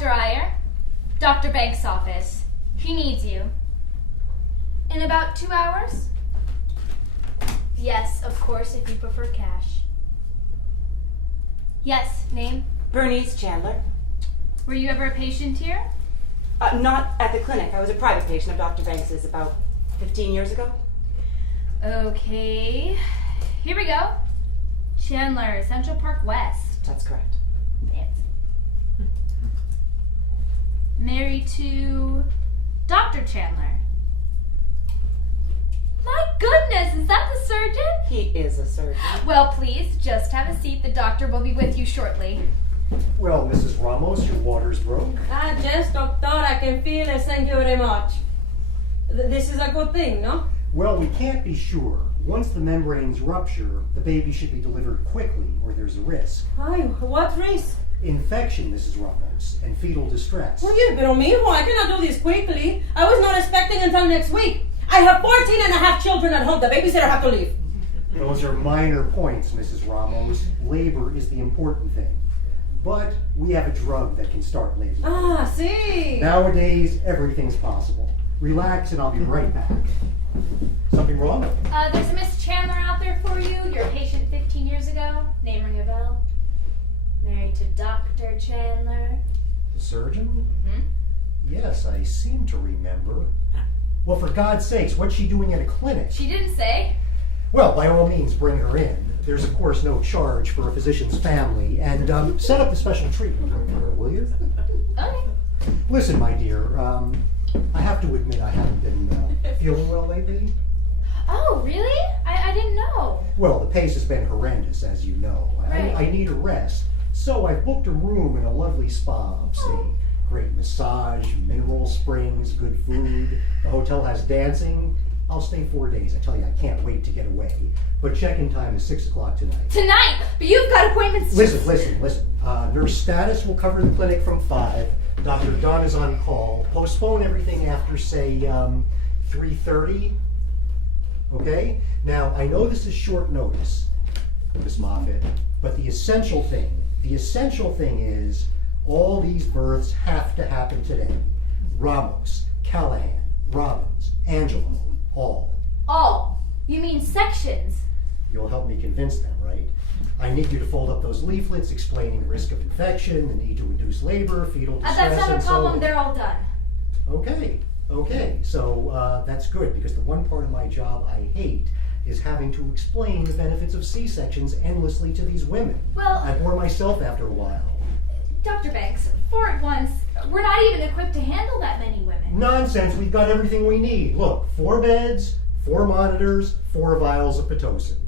Dr. Iyer. Dr. Banks' office. He needs you. In about 2 hours? Yes, of course, if you prefer cash. Yes, name? Bernice Chandler. Were you ever a patient here? Not at the clinic. I was a private patient of Dr. Banks's about 15 years ago. Okay. Here we go. Chandler, Central Park West. That's correct. Fancy. Married to Dr. Chandler. My goodness, is that the surgeon? He is a surgeon. Well, please, just have a seat. The doctor will be with you shortly. Well, Mrs. Ramos, your water's broke. Yes, doctor, I can feel it. Thank you very much. This is a good thing, no? Well, we can't be sure. Once the membranes rupture, the baby should be delivered quickly, or there's a risk. Ay, what risk? Infection, Mrs. Ramos, and fetal distress. Oye, pero mijo, I cannot do this quickly. I was not expecting until next week. I have 14 and a half children at home. The babysitter have to leave. Those are minor points, Mrs. Ramos. Labor is the important thing. But we have a drug that can start labor. Ah, see. Nowadays, everything's possible. Relax and I'll be right back. Something wrong? There's a Miss Chandler out there for you. Your patient 15 years ago. Name ring a bell? Married to Dr. Chandler. The surgeon? Mm-hmm. Yes, I seem to remember. Well, for God's sakes, what's she doing at a clinic? She didn't say. Well, by all means, bring her in. There's, of course, no charge for a physician's family. And set up the special treatment room for her, will you? Okay. Listen, my dear, I have to admit I haven't been feeling well lately. Oh, really? I didn't know. Well, the pace has been horrendous, as you know. Right. I need a rest. So I've booked a room in a lovely spa upstate. Great massage, mineral springs, good food. The hotel has dancing. I'll stay 4 days. I tell you, I can't wait to get away. But check-in time is 6 o'clock tonight. Tonight? But you've got appointments. Listen. Nurse Status will cover the clinic from 5. Dr. Dunn is on call. Postpone everything after, say, 3:30. Okay? Now, I know this is short notice, Miss Moffat, but the essential thing is all these births have to happen today. Ramos, Callahan, Robbins, Angelo, all. All? You mean sections? You'll help me convince them, right? I need you to fold up those leaflets explaining risk of infection, the need to induce labor, fetal distress, That's not a and so problem. on. They're all done. Okay. So that's good, because the one part of my job I hate is having to explain the benefits of C-sections endlessly to these women. Well, I bore myself after a while. Dr. Banks, 4 at once, we're not even equipped to handle that many women. Nonsense, we've got everything we need. Look, 4 beds, 4 monitors, 4 vials of Pitocin.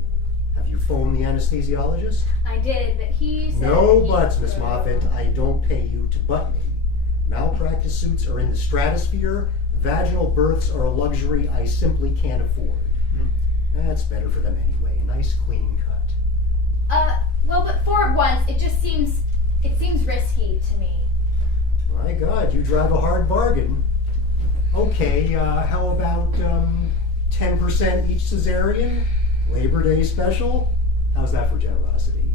Have you phoned the anesthesiologist? I did, but he said... No buts, Miss Moffat. I don't pay you to butt me. Malpractice suits are in the stratosphere. Vaginal births are a luxury I simply can't afford. That's better for them anyway. A nice clean cut. Well, but 4 at once, it seems risky to me. My God, you drive a hard bargain. Okay, how about 10% each cesarean? Labor Day special? How's that for generosity?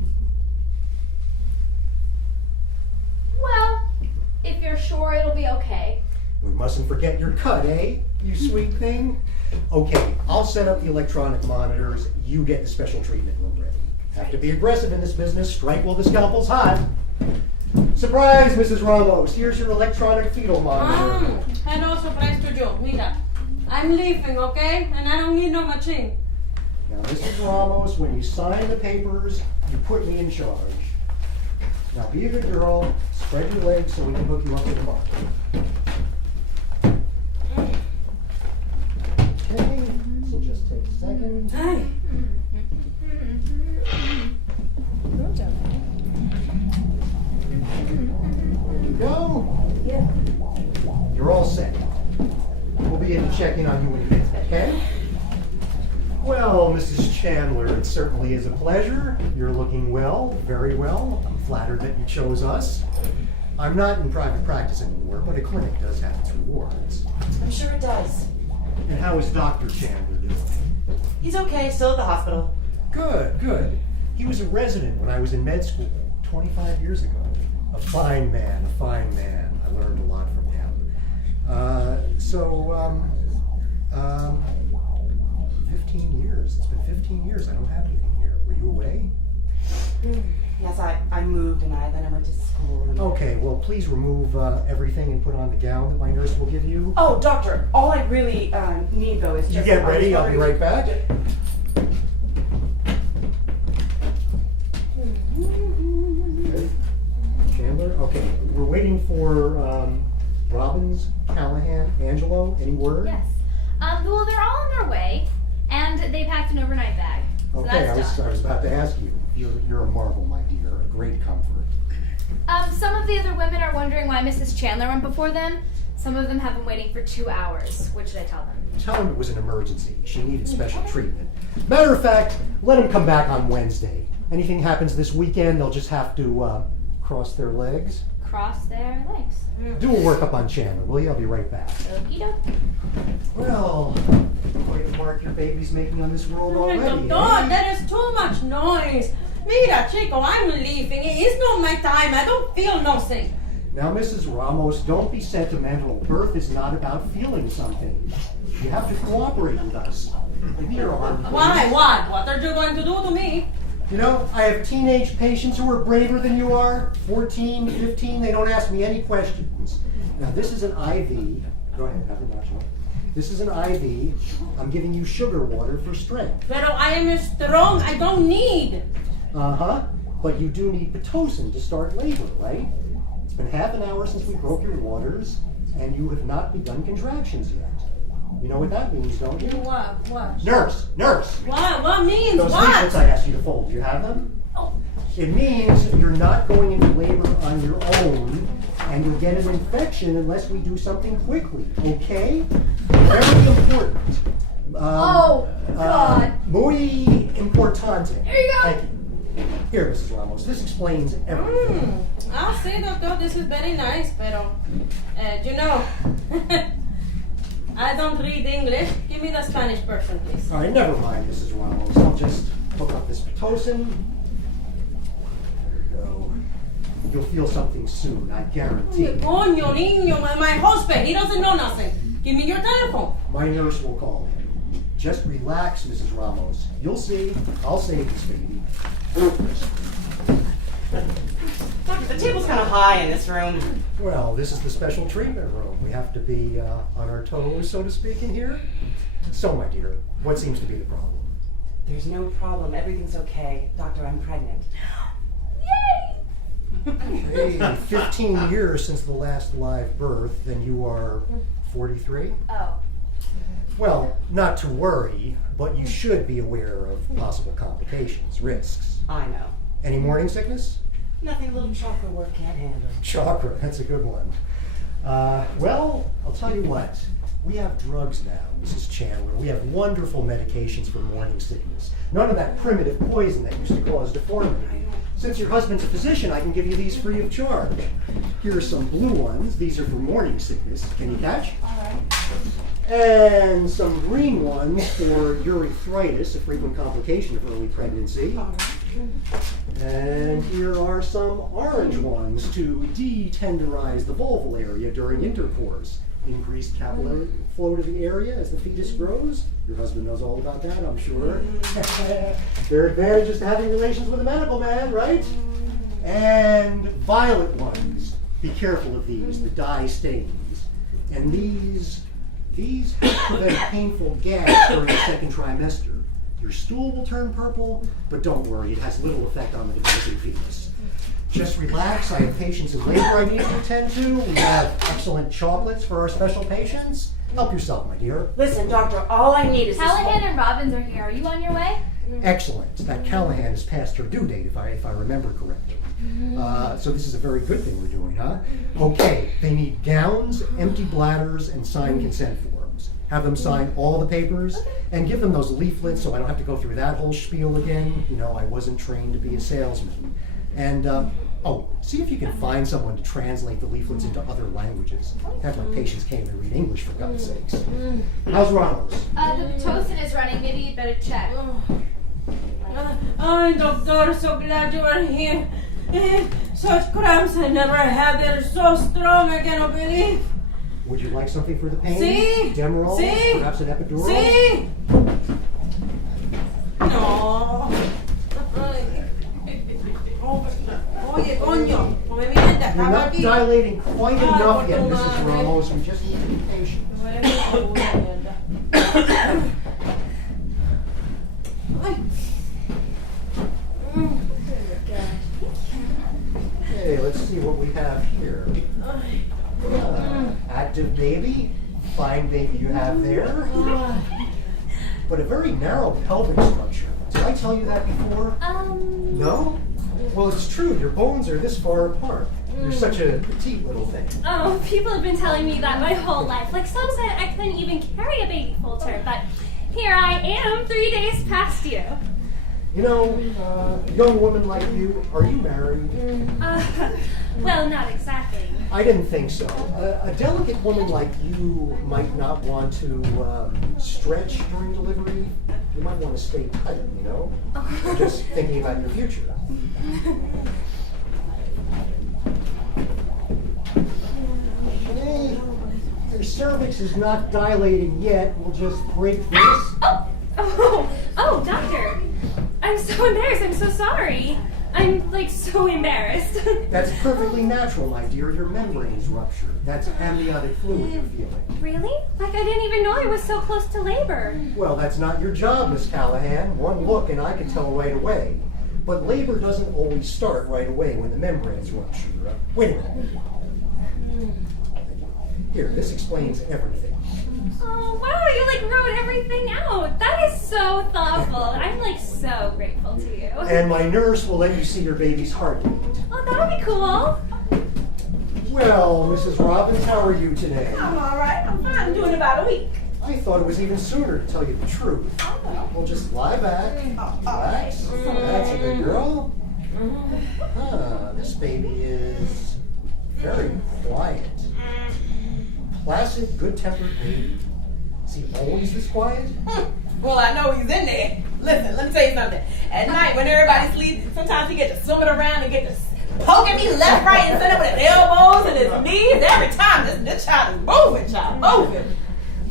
Well, if you're sure it'll be okay. We mustn't forget your cut, eh? You sweet thing. Okay, I'll set up the electronic monitors. You get the special treatment room ready. Have to be aggressive in this business. Strike while the scalpel's hot. Surprise, Mrs. Ramos. Here's your electronic fetal monitor. Hello, surprise to you. Mira, I'm leaving, okay? And I don't need no machine. Now, Mrs. Ramos, when you sign the papers, you put me in charge. Now, be a good girl. Spread your legs so we can hook you up to the mark. Okay, this will just take a second. Hey. There you go. Yeah. You're all set. We'll be in to check in on you in a minute, okay? Well, Mrs. Chandler, it certainly is a pleasure. You're looking well, very well. I'm flattered that you chose us. I'm not in private practice anymore, but a clinic does have its rewards. I'm sure it does. And how is Dr. Chandler doing? He's okay, still at the hospital. Good. He was a resident when I was in med school 25 years ago. A fine man, a fine man. I learned a lot from him. 15 years. It's been 15 years. I don't have anything here. Were you away? Yes, I moved and then I went to school. And... Okay, well, please remove everything and put on the gown that my nurse will give you. Oh, doctor, all I really need though is just... You get ready, I'll be right back. Okay. Chandler? Okay, we're waiting for Robbins, Callahan, Angelo. Any word? Yes. Well, they're all on their way, and they packed an overnight bag. So Okay, that's I was about to ask you. You're a marvel, my dear. A great comfort. Some of the other women are wondering why Mrs. Chandler went before them. Some of them have been waiting for 2 hours. What should I tell them? Tell him it was an emergency. She needed special treatment. Matter of fact, let him come back on Wednesday. Anything happens this weekend, they'll just have to cross their legs. Cross their legs. Do a workup on Chandler, will you? I'll be right back. Okie doke. Well, quite a mark your baby's making on this world Oh my already. God, that is too much noise. Mira, Chico, I'm leaving. It's not my time. I don't feel nothing. Now, Mrs. Ramos, don't be sentimental. Birth is not about feeling something. You have to cooperate with us. Give me your arm, please. Why? What? What are you going to do to me? You know, I have teenage patients who are braver than you are. 14, 15, they don't ask me any questions. Now, this is an IV. Go ahead, have it watch it. This is an IV. I'm giving you sugar water for strength. Pero I am strong. I don't need. Uh-huh. But you do need Pitocin to start labor, right? It's been half an hour since we broke your waters, and you have not begun contractions yet. You know what that means, don't you? What? What? Nurse! Nurse! What means Those what? leaflets I asked you to fold, do you have them? Oh. It means you're not going into labor on your own, and you'll get an infection unless we do something quickly, okay? Very important. Oh, God. Muy importante. Here you go. Thank you. Here, Mrs. Ramos, this explains everything. I'll say, doctor, this is very nice, pero, you know, I don't read English. Give me the Spanish person, please. All right, never mind, Mrs. Ramos. I'll just hook up this Pitocin. There you go. You'll feel something soon, I guarantee. Coño, niño, my husband, he doesn't know nothing. Give me your telephone. My nurse will call him. Just relax, Mrs. Ramos. You'll see. I'll save this baby. Doctor, the table's kind of high in this room. Well, this is the special treatment room. We have to be on our toes, so to speak, in here. So, my dear, what seems to be the problem? There's no problem. Everything's okay. Doctor, I'm pregnant. Hey, 15 years since the last live birth, and you are 43? Oh. Well, not to worry, but you should be aware of possible complications, risks. I know. Any morning sickness? Nothing a little chocolate work can't handle. Chakra, that's a good one. Well, I'll tell you what. We have drugs now, Mrs. Chandler. We have wonderful medications for morning sickness. None of that primitive poison that used to cause deformity. Since your husband's a physician, I can give you these free of charge. Here are some blue ones. These are for morning sickness. Can you catch? All right. And some green ones for urethritis, a frequent complication of early pregnancy. And here are some orange ones to detenderize the vulval area during intercourse. Increased capillary flow to the area as the fetus grows. Your husband knows all about that, I'm sure. There are advantages to having relations with a medical man, right? And violet ones. Be careful of these, the dye stains. And these help prevent painful gas during the second trimester. Your stool will turn purple, but don't worry, it has little effect on the developing fetus. Just relax. I have patients in labor I need to attend to. We have excellent chocolates for our special patients. Help yourself, my dear. Listen, doctor, all I need is Callahan and Robbins are here. Are you on your way? Excellent. That Callahan has passed her due date, if I remember correctly. So this is a very good thing we're doing, huh? Okay, they need gowns, empty bladders, and signed consent forms. Have them sign all the papers, and give them those leaflets so I don't have to go through that whole spiel again. You know, I wasn't trained to be a salesman. And, see if you can find someone to translate the leaflets into other languages. Half my patients can't even read English, for God's sakes. How's Ramos? The Pitocin is running. Maybe you'd better check. Ay, doctor, so glad you are here. Such cramps I never had. They're so strong I cannot believe. Would you like something for the pain? See? Demerol? See? Perhaps an epidural? See? No. Oye, coño. Come mierda. You're not dilating quite enough yet, por tu Mrs. madre. Ramos. We just need to be patient. Okay, let's see what we have here. Active baby. Fine baby you have there. But a very narrow pelvic structure. Did I tell you that before? No? Well, it's true. Your bones are this far apart. You're such a petite little thing. Oh, people have been telling me that my whole life. Like, some said I couldn't even carry a baby full term, but here I am 3 days past you. You know, a young woman like you, are you married? Well, not exactly. I didn't think so. A delicate woman like you might not want to stretch during delivery. You might want to stay tight, you know? Just thinking about your future. Hey, your cervix is not dilating yet. We'll just break this. Oh, doctor. I'm so embarrassed. I'm so sorry. I'm, like, so embarrassed. That's perfectly natural, my dear. Your membrane's ruptured. That's amniotic fluid you're feeling. Really? Like, I didn't even know I was so close to labor. Well, that's not your job, Miss Callahan. One look and I can tell right away. But labor doesn't always start right away when the membrane's ruptured. Wait a minute. Here, this explains everything. Oh, wow, you, like, wrote everything out. That is so thoughtful. I'm, like, so grateful to you. And my nurse will let you see your baby's heartbeat. Oh, that would be cool. Well, Mrs. Robbins, how are you today? I'm all right. I'm fine. I'm doing about a week. I thought it was even sooner to tell you the truth. Well, just lie back, relax. That's a good girl. This baby is very quiet. Placid, good-tempered baby. Is he always this quiet? Well, I know he's in there. Listen, let me tell you something. At night, when everybody sleeps, sometimes he gets to swimming around and get to poking me left, right, and center with his elbows and his knees. Every time this child is moving.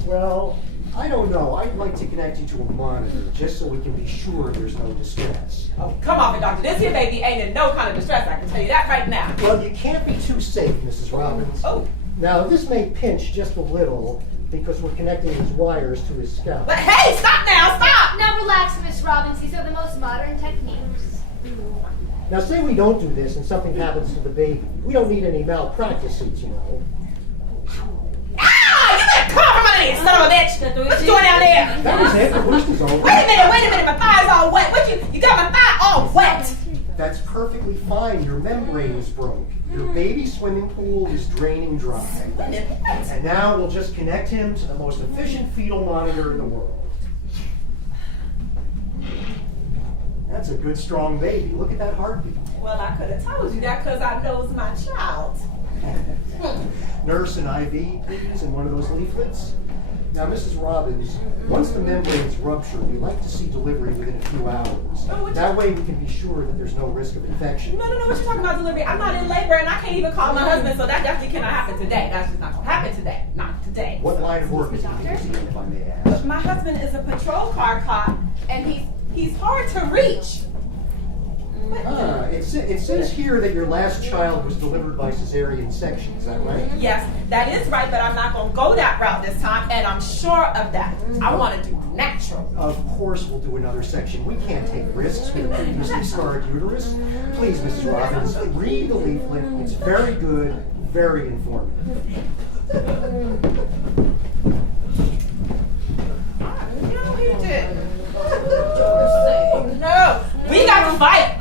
Well, I don't know. I'd like to connect you to a monitor just so we can be sure there's no distress. Oh, come off it, doctor. This here baby ain't in no kind of distress. I can tell you that right now. Well, you can't be too safe, Mrs. Robbins. Oh. Now, this may pinch just a little because we're connecting his wires to his scalp. But hey, stop now, stop! Now relax, Miss Robbins. These are the most modern techniques. Now, say we don't do this and something happens to the baby. We don't need any malpractice suits, you know. Ah! You better come from under here, son of a bitch! What you doing down there? That was it. The worst is over. Wait a minute. My thigh's all wet. You got my thigh all wet. That's perfectly fine. Your membrane is broke. Your baby's swimming pool is draining dry. And now we'll just connect him to the most efficient fetal monitor in the world. That's a good, strong baby. Look at that heartbeat. Well, I could have told you that because I knows my child. Nurse and IV, please, and one of those leaflets. Now, Mrs. Robbins, once the membrane's ruptured, we like to see delivery within a few hours. That way we can be sure that there's no risk of infection. No, what you talking about delivery? I'm not in labor and I can't even call my husband, so that definitely cannot happen today. That's just not going to happen today. Not today. What line of work is he using, if I may ask? My husband is a patrol car cop and he's hard to reach. It says here that your last child was delivered by cesarean section. Is that right? Yes, that is right, but I'm not going to go that route this time, and I'm sure of that. I want to do natural. Of course we'll do another section. We can't take risks with a previously scarred uterus. Please, Mrs. Robbins, read the leaflet. It's very good, very informative. No, he didn't. No, we got to fight.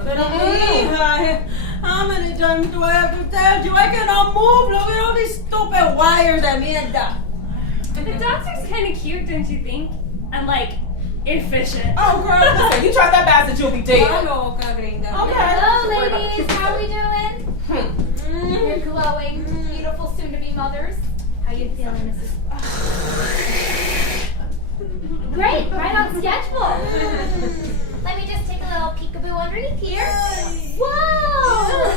How many times do I have to tell you? I cannot move. Look at all these stupid wires. I mierda. The doctor's kind of cute, don't you think? And, like, efficient. Oh, girl, listen, you trust that bastard, you'll be dead. Hello, gringa. Hello, ladies. How are we doing? You're glowing, beautiful, soon-to-be mothers. How you feeling, Mrs. Great, right on schedule. Let me just take a little peekaboo underneath here. Whoa!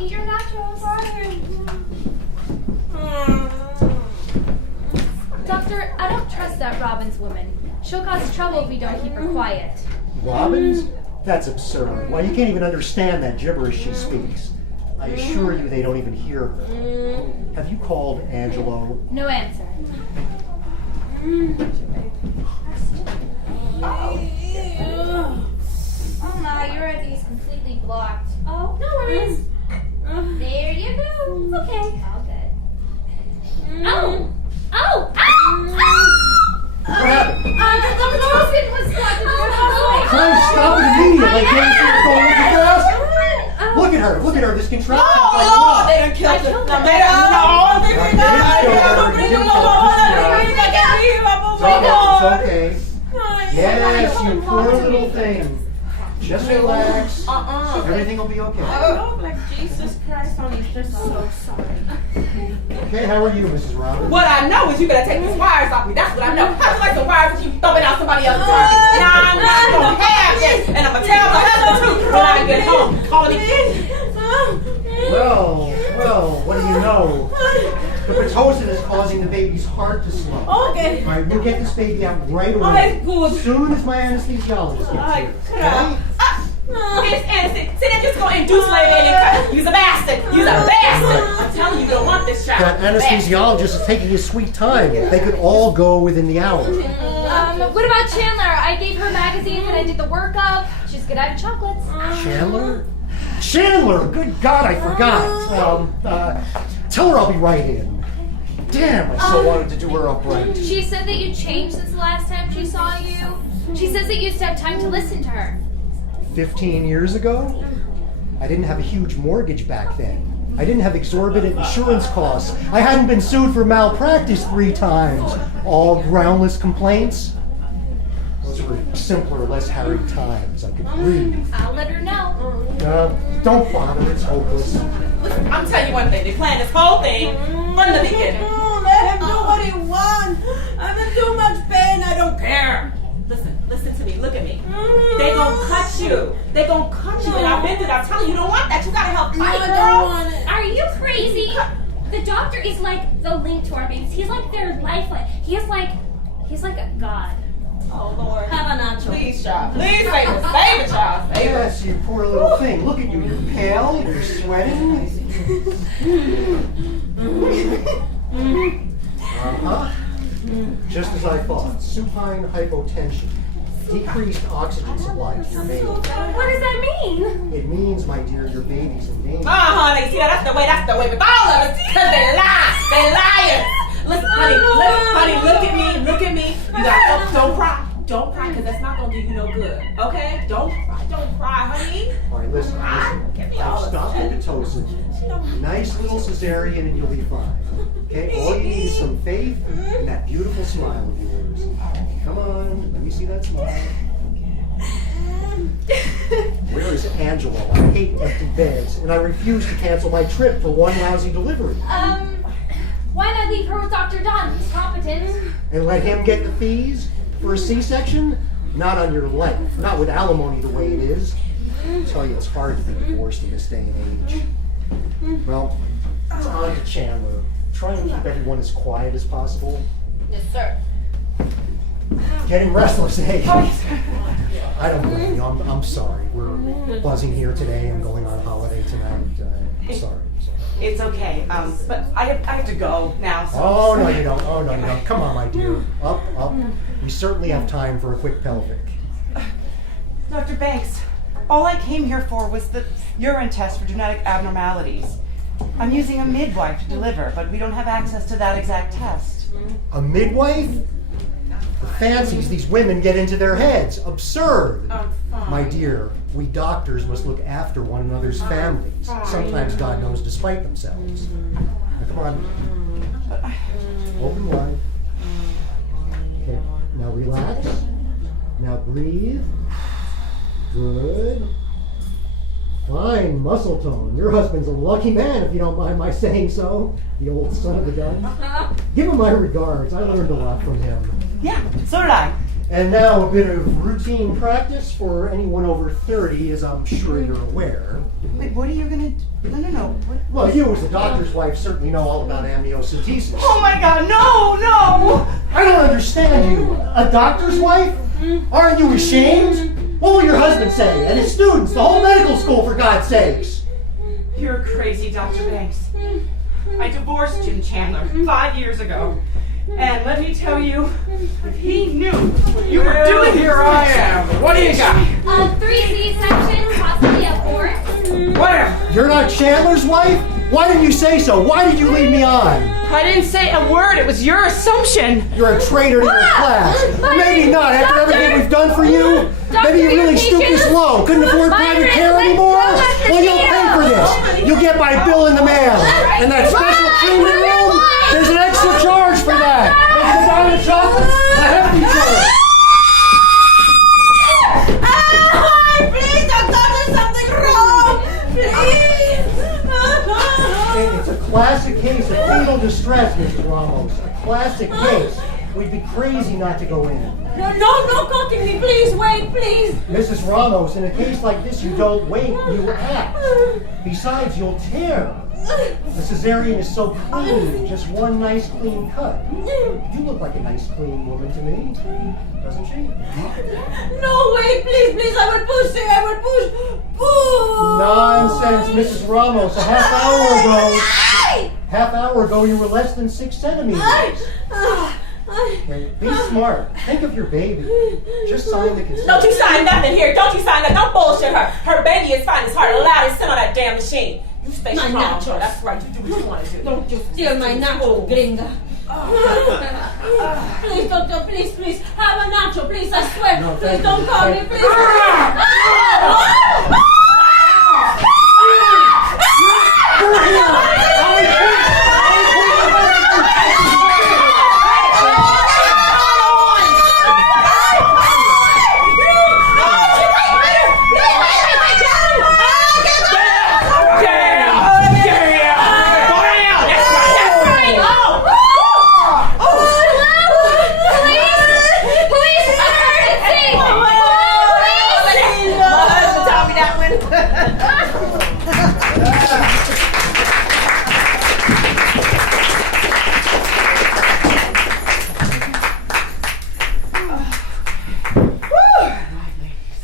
Eat your nachos. Doctor, I don't trust that Robbins woman. She'll cause trouble if we don't keep her quiet. Robbins? That's absurd. Why, you can't even understand that gibberish she speaks. I assure you they don't even hear her. Have you called Angelo? No answer. Oh my, your IV's completely blocked. Oh, no worries. There you go. It's okay. All good. Oh! Oh! Ow! What happened? The token was blocked. Try to stop it immediately. Can't you see what's going on with fast? Look at her. This contraption. Oh, they done killed her. It's okay. Yes, you poor little thing. Just relax. Everything will be okay. Oh, like Jesus Christ, honey, just so sorry. Okay, how are you, Mrs. Robbins? What I know is you better take these wires off me. That's what I know. How'd you like some wires that you thumping out somebody else's target? Nah, I'm not gonna have this. And I'm gonna tell my husband too when I get home. Calling me. Well, what do you know? The Pitocin is causing the baby's heart to slow. Okay. All right, we'll get this baby out right away. Ay, good. As soon as my anesthesiologist gets here. Okay? Miss Anderson, see, they're just gonna induce labor in your cut. You's a bastard. You's a bastard. I'm telling you, you don't want this child. That anesthesiologist is taking his sweet time. They could all go within the hour. What about Chandler? I gave her magazines and I did the workup. She's good at chocolates. Chandler? Chandler! Good God, I forgot. Tell her I'll be right in. Damn, I so wanted to do her up right. She said that you changed since the last time she saw you. She says that you used to have time to listen to her. 15 years ago? I didn't have a huge mortgage back then. I didn't have exorbitant insurance costs. I hadn't been sued for malpractice 3 times. All groundless complaints. Those were simpler, less harried times. I could breathe. I'll let her know. Don't bother, it's hopeless. Listen, I'm telling you one thing. They planned this whole thing from the beginning. Let him do what he wants. I'm in too much pain. I don't care. Listen to me. Look at me. They gonna cut you. They gonna cut you. And I've been through that. I'm telling you, you don't want that. You gotta help fight, I girl. don't want it. Are you crazy? The doctor is like the link to our babies. He's like their lifeline. He's like a god. Oh, Lord. Have a nacho. Please, child. Please save it. Save it, child. Save it. Yes, you poor little thing. Look at you. You're pale. You're sweating. Just as I thought. Supine hypotension. Decreased oxygen supply to your baby. What does that mean? It means, my dear, your baby's in danger. Honey, see, that's the way with all of us. Because they lie. They liars. Listen, honey, look at me. You gotta, don't cry. Don't cry, because that's not gonna do you no good. Okay? Don't cry, honey. All right, listen. Get me all I've stopped the Pitocin. Nice little cesarean and you'll be fine. Okay? All you need is some faith and that beautiful smile of yours. Come on, let me see that smile. Where is Angelo? I hate empty beds, and I refuse to cancel my trip for one lousy delivery. Why not leave her with Dr. Don? He's competent. And let him get the fees for a C-section? Not on your life. Not with alimony the way it is. I tell you, it's hard to be divorced in this day and age. Well, it's on to Chandler. Try and keep everyone as quiet as possible. Yes, sir. Getting restless, eh? I don't blame you. I'm sorry. We're buzzing here today and going on holiday tonight. I'm sorry. It's okay. But I have to go now. So. Oh, no, you don't. Oh, no, you don't. Come on, my dear. Up. We certainly have time for a quick pelvic. Dr. Banks, all I came here for was the urine test for genetic abnormalities. I'm using a midwife to deliver, but we don't have access to that exact test. A midwife? The fancies these women get into their heads. Absurd. My dear, we doctors must look after one another's families. Sometimes, God knows, despite themselves. Now, come on. Open wide. Okay, now relax. Now breathe. Good. Fine muscle tone. Your husband's a lucky man, if you don't mind my saying so. The old son of a gun. Give him my regards. I learned a lot from him. Yeah, so did I. And now a bit of routine practice for anyone over 30, as I'm sure you're aware. Wait, what are you gonna do? No. What? Well, you as a doctor's wife certainly know all about amniocentesis. Oh my God, no! I don't understand you. A doctor's wife? Aren't you ashamed? What will your husband say? And his students, the whole medical school, for God's sakes. You're crazy, Dr. Banks. I divorced Jim Chandler 5 years ago. And let me tell you, if he knew what you were doing, Here I am. What do you got? 3 C-sections, possibly a 4th. Whatever. You're not Chandler's wife? Why didn't you say so? Why did you lead me on? I didn't say a word. It was your assumption. You're a traitor to your class. Or maybe not, after everything we've done for you. Maybe you really stooped this low. Couldn't afford private care anymore? Well, you'll pay for this. You'll get my bill in the mail. And that special treatment room, there's an extra charge for that. And the diamond chocolates, a hefty charge. Please, doctor, there's something wrong. Please. It's a classic case of fetal distress, Mrs. Ramos. A classic case. We'd be crazy not to go in. No cooking me, please, wait, please. Mrs. Ramos, in a case like this, you don't wait, you act. Besides, you'll tear. The cesarean is so clean, just one nice clean cut. You look like a nice clean woman to me, doesn't she? No, wait, please, I will push. Nonsense, Mrs. Ramos. A half hour ago, you were less than 6 centimeters. Be smart. Think of your baby. Just sign the consent. Don't you sign nothing here. Don't you sign that. Don't bullshit her. Her baby is fine as heart. Allow it to sit on that damn machine. You stay My strong. nachos. That's right. You do what you want to do. Don't you steal my nacho, gringa. Please, doctor, please. Have a nacho, please, I swear. No, please thank you. don't call me, please.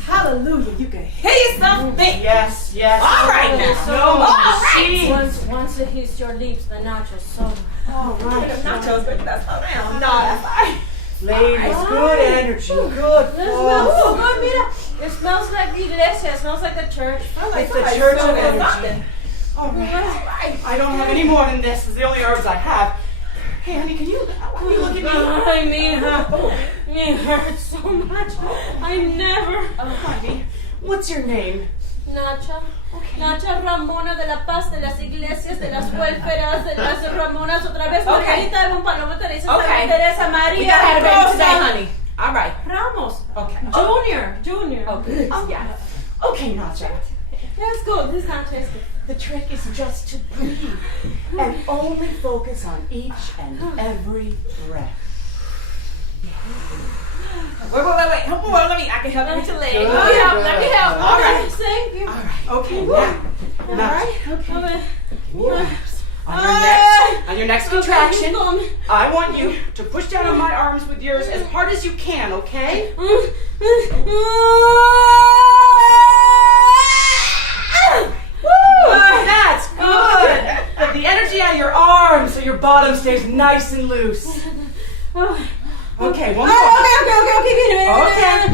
Hallelujah. You can hear something. Yes. All right now. All right. Once it hits your lips, the nacho's so. All right. Nachos, but that's around. No, that's fine. Ladies, good energy, good It smells so flow. good, mira. It smells like the iglesia. It smells like the church. It's the church of energy. Nothing. All right. I don't have any more than this. It's the only herbs I have. Hey, honey, can you look at me? Ay, mija. Me hurts so much. I never. Honey, what's your name? Nacha. Nacha Ramona de la Paz, de las iglesias, de las huérferas, de las Ramonas, otra vez. Margarita de Paloma, Teresa, Teresa, Maria. We gotta have a baby Rosa. today, honey. All right. Ramos. Okay. Junior. Okay. Oh, yeah. Okay, Nacha. That's good. This Nacha is good. The trick is just to breathe and only focus on each and every breath. Wait. Hold on, I can help you with your leg. Good. Let me help. All right. Thank you. All right. Okay. Now, Okay. on your next contraction, Okay, I want you to push down on my arms with yours as hard as you can. Okay? That's good. Get the energy out of your arms so your bottom stays nice and loose. Okay, one more. Okay.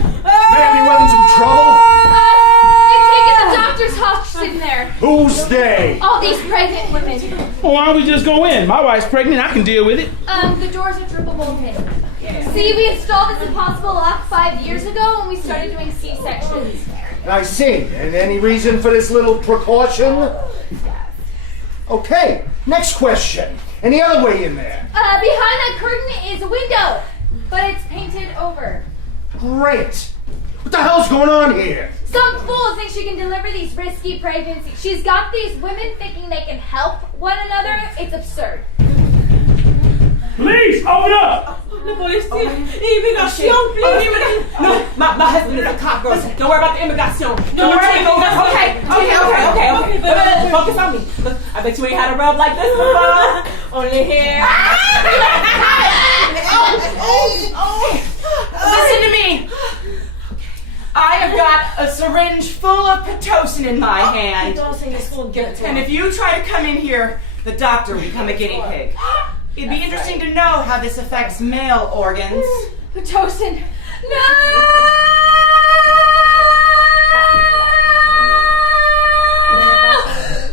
Ma'am, you having some trouble? They've taken the doctor's hostage in there. Who's they? All these pregnant women. Well, why don't we just go in? My wife's pregnant. I can deal with it. The doors are triple bolted. See, we installed this impossible lock 5 years ago when we started doing C-sections. I see. And any reason for this little precaution? Okay, next question. Any other way in there? Behind that curtain is a window, but it's painted over. Great. What the hell's going on here? Some fool thinks she can deliver these risky pregnancies. She's got these women thinking they can help one another. It's absurd. Please, open up! La policía. Inmigración, please. No, my husband is a cop, girl. Don't worry about the immigration. Don't worry. Okay. Focus on me. Look, I bet you ain't had a rub like this before. Only here. Listen to me. I have got a syringe full of Pitocin in my hand. And if you try to come in here, the doctor will become a guinea pig. It'd be interesting to know how this affects male organs. Pitocin. No!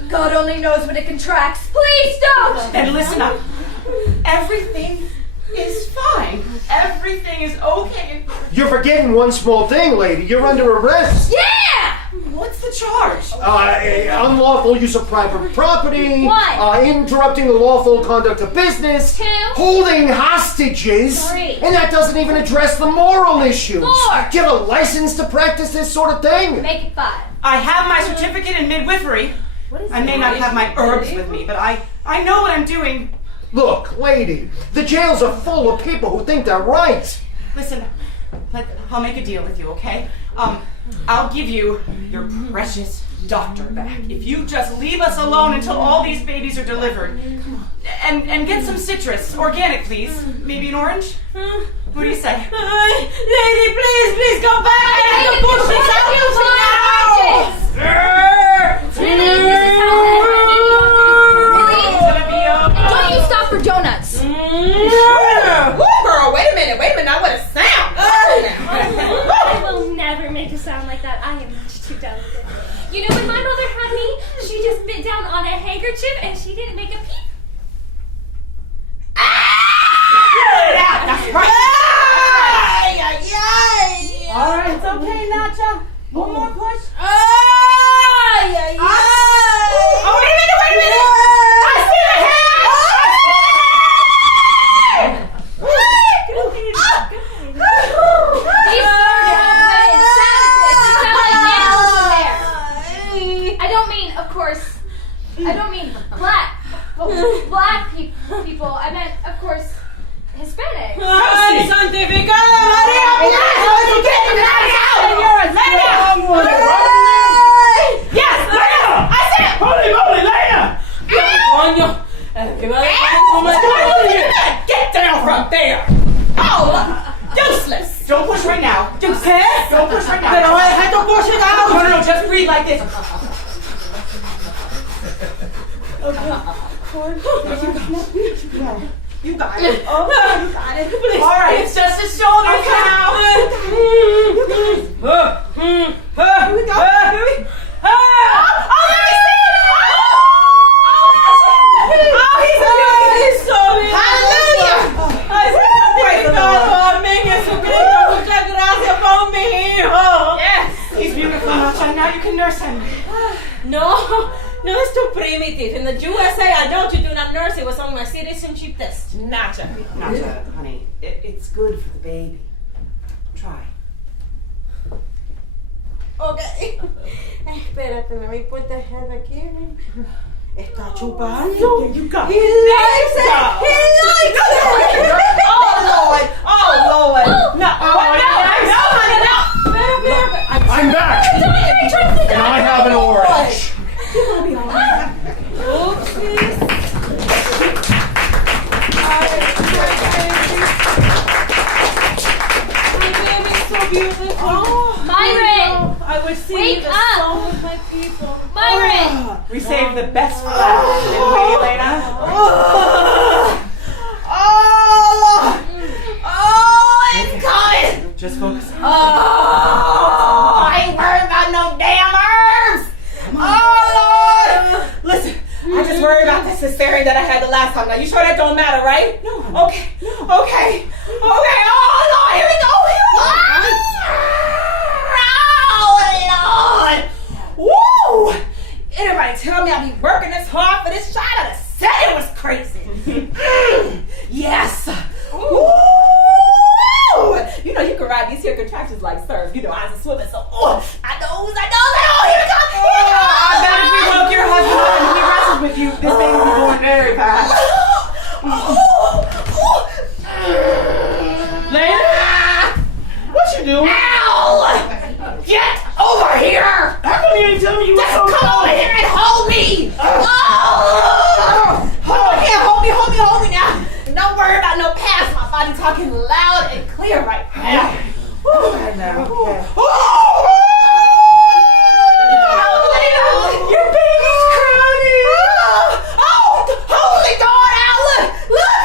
God only knows when it contracts. Please don't! And listen up. Everything is fine. Everything is okay. You're forgetting one small thing, lady. You're under arrest. Yeah! What's the charge? Unlawful use of private property. 1. Interrupting the lawful conduct of business. 2. Holding hostages. 3. And that doesn't even address the moral issues. 4. Do you have a license to practice this sort of thing? Make it 5. I have my certificate in midwifery. I may not have my herbs with me, but I know what I'm doing. Look, lady, the jails are full of people who think they're right. Listen, I'll make a deal with you, okay? I'll give you your precious doctor back if you just leave us alone until all these babies are delivered. And get some citrus, organic, please. Maybe an orange? What do you say? Lady, please, come back. I have to push this out. Don't you stop for donuts. Woo, girl, wait a minute. Now what a sound. I will never make a sound like that. I am much too delicate. You know, when my mother had me, she just bit down on a handkerchief and she didn't make a peep. That's right. All right, it's okay, Nacha. One more push. Oh, wait a minute. I see the hand. These savages sound like animals in there. I don't mean, of course, black people. I meant, of course, Hispanic. Ay, santificada María, Yes, Leya! I said, Holy moly, Leya! get down from there. Oh, useless. Don't push right now. You said? Don't push right now. Pero deja to push it out. No, just breathe like this. You got it. Oh, you got it. Please. All right, it's just his shoulders now. Here we go. He's so big. Hallelujah. Ay, santificado, amén, Jesucristo. Muchas gracias por mi hijo. Yes. He's beautiful, Nacha. Now you can nurse him. No, it's too primitive. In the USA, I don't. You do not nurse. It was on my citizenship test. Nacha. Nacha, honey, it's good for the baby. Try. Okay. Espérate, me voy a put the head aquí. Está chupando. You got He likes it. He likes it. Oh, Lord. No, I'm back! And I have an orange. Oopsies. My baby's so beautiful. Myron! I will sing Wake the up. song with my people. Myron! We saved the best for last, didn't we, Elena? It's coming. Just focus. I ain't worried about no damn herbs. Oh, Lord. Listen, I just worried about the cesarean that I had the last time. Now, you sure that don't matter, right? No. Okay. Oh, Lord, here we go. Oh, Lord. Woo. Everybody tell me I be working this hard for this shot. I'd have said it was crazy. Yes. Woo. You know you can ride these here contractions like surf. You know I was a swimmer, so I know. Here we go. I bet if we woke your husband up and he wrestled with you, this baby would be going very fast. Get over here! How come you ain't tell me you Just was come over here and hold me! Oh, here, hold me now. Don't worry about no past. My body talking loud and clear right now. Right now. Okay. Your baby's crowning! Oh, holy God, Al! Look!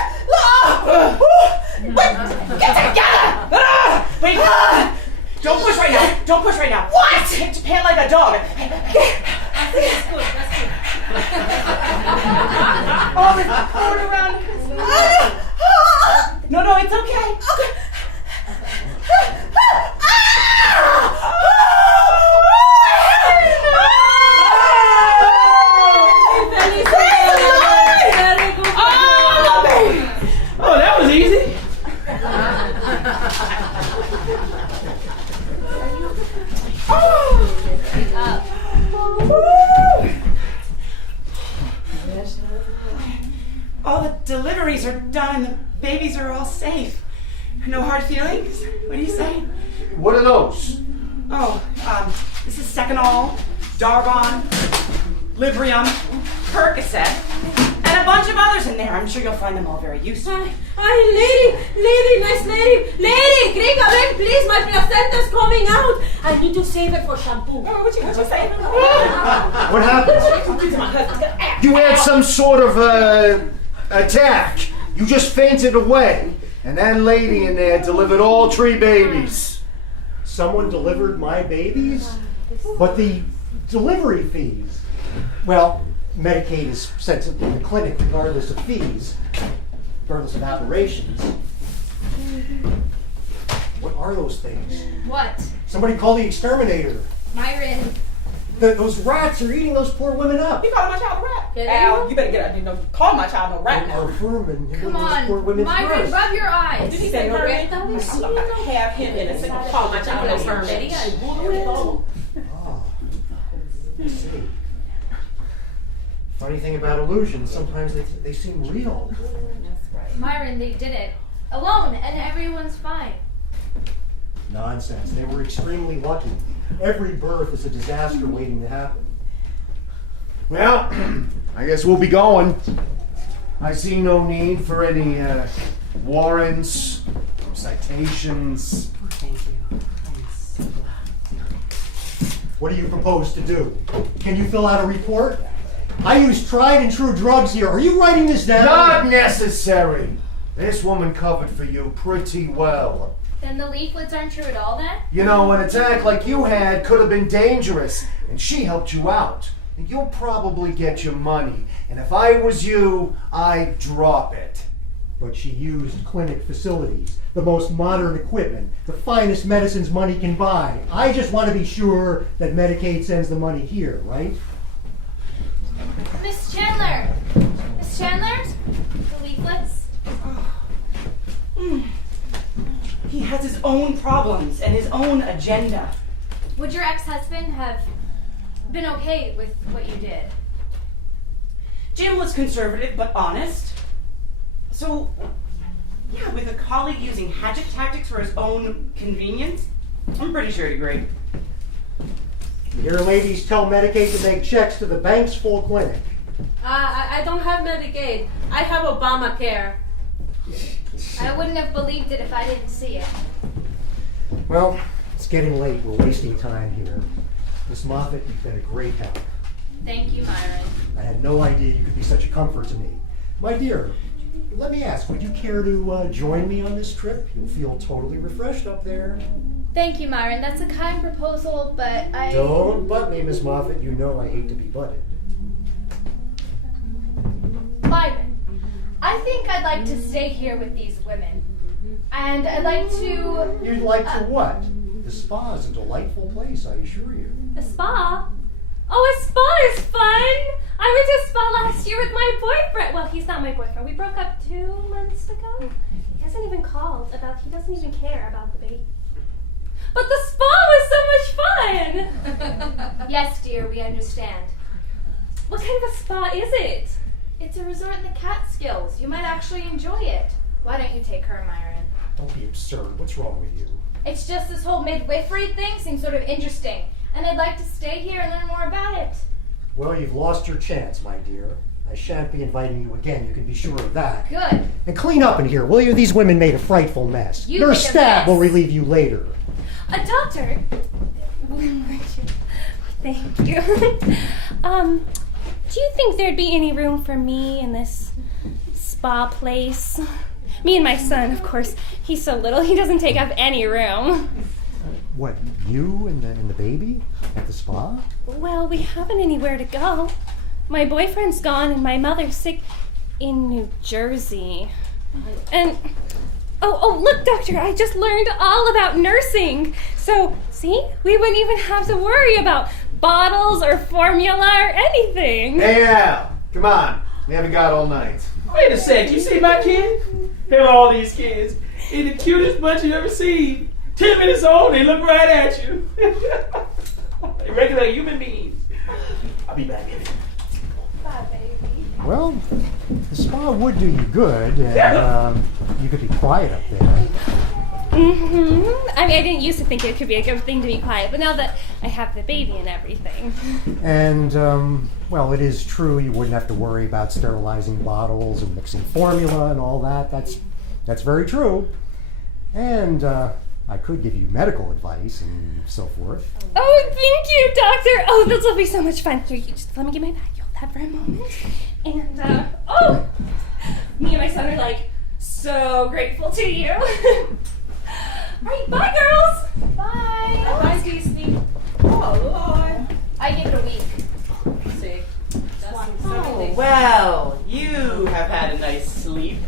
Wait, get together! Wait, don't push right now. What? Hit your pant like a dog. That's good. Oh, there's cord around his neck. No, it's okay. Okay. Oh, that was easy. All the deliveries are done and the babies are all safe. No hard feelings? What do you say? What are those? Oh, this is Seconal, Darvon, Librium, Percocet, and a bunch of others in there. I'm sure you'll find them all very useful. Hi, lady, nice lady. Lady, Grega, ven, please, my placenta's coming out. I need to save it for shampoo. What you say? What happened? You had some sort of attack. You just fainted away. And that lady in there delivered all 3 babies. Someone delivered my babies? But the delivery fees. Well, Medicaid is sent to the clinic regardless of fees, regardless of operations. What are those things? What? Somebody call the exterminator. Myron. Those rats are eating those poor women up. You calling my child a rat? Al, you better get up. You know, call my child no rat now. Our vermin. Come on, Myron, rub your eyes. Did he say no rat? I'm not going to have him in a second call my child no vermin. Ah, I see. Funny thing about illusions, sometimes they seem real. Myron, they did it. Alone, and everyone's fine. Nonsense. They were extremely lucky. Every birth is a disaster waiting to happen. Well, I guess we'll be going. I see no need for any warrants, citations. Thank you. What do you propose to do? Can you fill out a report? I use tried and true drugs here. Are you writing this down? Not necessary. This woman covered for you pretty well. Then the leaflets aren't true at all, then? You know, an attack like you had could have been dangerous, and she helped you out. And you'll probably get your money. And if I was you, I'd drop it. But she used clinic facilities, the most modern equipment, the finest medicines money can buy. I just want to be sure that Medicaid sends the money here, right? Miss Chandler! Miss Chandler? The leaflets? He has his own problems and his own agenda. Would your ex-husband have been okay with what you did? Jim was conservative but honest. So, yeah, with a colleague using hatchet tactics for his own convenience, I'm pretty sure he'd agree. You hear ladies tell Medicaid to make checks to the bank's full clinic. I don't have Medicaid. I have Obamacare. I wouldn't have believed it if I didn't see it. Well, it's getting late. We're wasting time here. Miss Moffat, you've been a great help. Thank you, Myron. I had no idea you could be such a comfort to me. My dear, let me ask, would you care to join me on this trip? You'll feel totally refreshed up there. Thank you, Myron. That's a kind proposal, but I... Don't butt me, Miss Moffat. You know I hate to be butted. Myron, I think I'd like to stay here with these women. And I'd like to... You'd like to what? The spa is a delightful place, I assure you. A spa? Oh, a spa is fun! I went to a spa last year with my boyfriend. Well, he's not my boyfriend. We broke up 2 months ago. He hasn't even called about, he doesn't even care about the baby. But the spa was so much fun! Yes, dear, we understand. What kind of a spa is it? It's a resort in the Catskills. You might actually enjoy it. Why don't you take her, Myron? Don't be absurd. What's wrong with you? It's just this whole midwifery thing seems sort of interesting, and I'd like to stay here and learn more about it. Well, you've lost your chance, my dear. I shan't be inviting you again, you can be sure of that. Good. And clean up in here, will you? These women made a frightful mess. You Nurse made a Stab mess. will relieve you later. A doctor. Thank you. Do you think there'd be any room for me in this spa place? Me and my son, of course. He's so little, he doesn't take up any room. What, you and the baby at the spa? Well, we haven't anywhere to go. My boyfriend's gone and my mother's sick in New Jersey. And, oh, look, doctor, I just learned all about nursing. So, see, we wouldn't even have to worry about bottles or formula or anything. Hey, Al, come on. We haven't got all night. Wait a sec, you see my kid? Here are all these kids. They're the cutest bunch you've ever seen. 10 minutes old, they look right at you. They're regular human beings. I'll be back in. Bye, baby. Well, the spa would do you good, and you could be quiet up there. Mm-hmm. I mean, I didn't used to think it could be a good thing to be quiet, but now that I have the baby and everything. And, well, it is true you wouldn't have to worry about sterilizing bottles and mixing formula and all that. That's very true. And, I could give you medical advice and so forth. Oh, thank you, doctor. Oh, this will be so much fun. Here, you just let me get my bag. You hold that for a moment. And, me and my son are like so grateful to you. All right, bye, girls. Bye. Bye, Disney. Oh, Lord. I give it a week. See. Oh, well, you have had a nice sleep.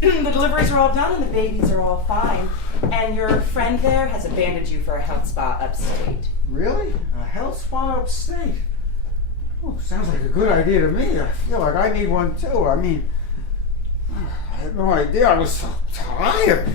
The deliveries are all done and the babies are all fine. And your friend there has abandoned you for a health spa upstate. Really? A health spa upstate? Oh, sounds like a good idea to me. I feel like I need one too. I mean, I had no idea I was so tired.